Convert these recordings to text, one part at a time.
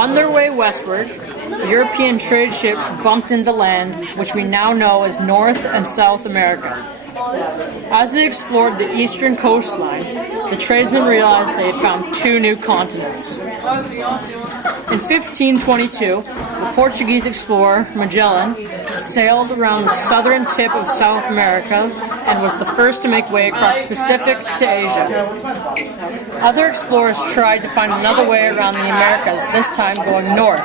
On their way westward, European trade ships bumped into land, which we now know as North and South America. As they explored the eastern coastline, the tradesmen realized they had found two new continents. In 1522, the Portuguese explorer Magellan sailed around the southern tip of South America and was the first to make way across the Pacific to Asia. Other explorers tried to find another way around the Americas, this time going north,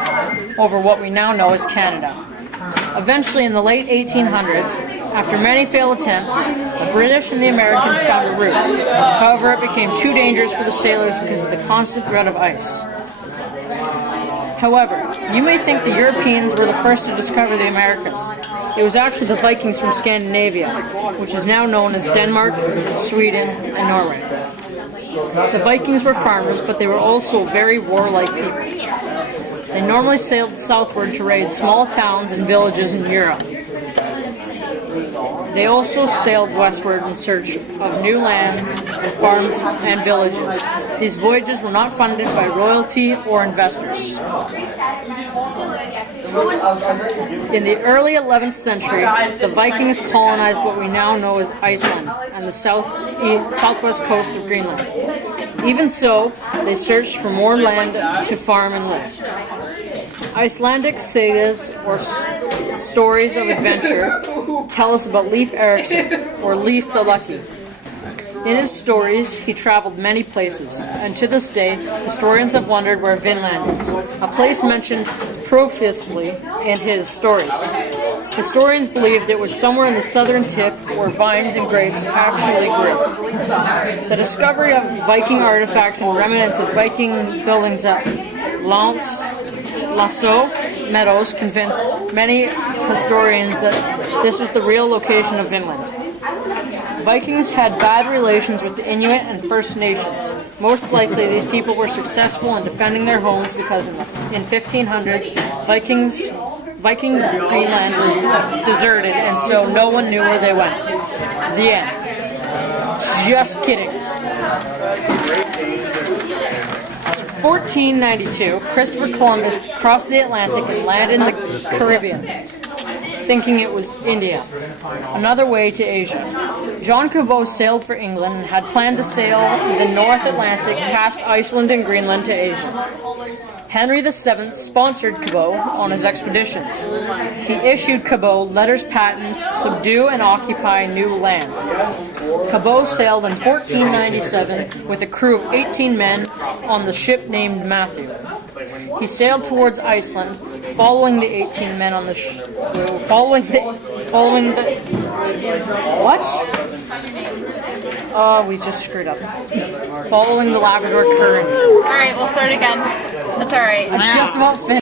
over what we now know as Canada. Eventually, in the late 1800s, after many failed attempts, the British and the Americans found a route. However, it became too dangerous for the sailors because of the constant threat of ice. However, you may think the Europeans were the first to discover the Americas. It was actually the Vikings from Scandinavia, which is now known as Denmark, Sweden, and Norway. The Vikings were farmers, but they were also very warlike people. They normally sailed southward to raid small towns and villages in Europe. They also sailed westward in search of new lands and farms and villages. These voyages were not funded by royalty or investors. In the early 11th century, the Vikings colonized what we now know as Iceland and the southwest coast of Greenland. Even so, they searched for more land to farm and live. Icelandic sagas or stories of adventure tell us about Leif Erikson, or Leif the Lucky. In his stories, he traveled many places, and to this day, historians have wondered where Vinland is, a place mentioned profusely in his stories. Historians believed it was somewhere in the southern tip where vines and grapes actually grew. The discovery of Viking artifacts and remnants of Viking buildings at Lasso Meadows convinced many historians that this was the real location of Vinland. Vikings had bad relations with the Inuit and First Nations. Most likely, these people were successful in defending their homes because in 1500s, Viking Greenland was deserted, and so no one knew where they went. The end. Just kidding. 1492, Christopher Columbus crossed the Atlantic and landed in the Caribbean, thinking it was India, another way to Asia. John Cabot sailed for England and had planned to sail the North Atlantic past Iceland and Greenland to Asia. Henry VII sponsored Cabot on his expeditions. He issued Cabot letters patent to subdue and occupy new land. Cabot sailed in 1497 with a crew of 18 men on the ship named Matthew. He sailed towards Iceland, following the 18 men on the we just screwed up. Following the Labrador Current. Alright, we'll start again. That's alright. I just about finished.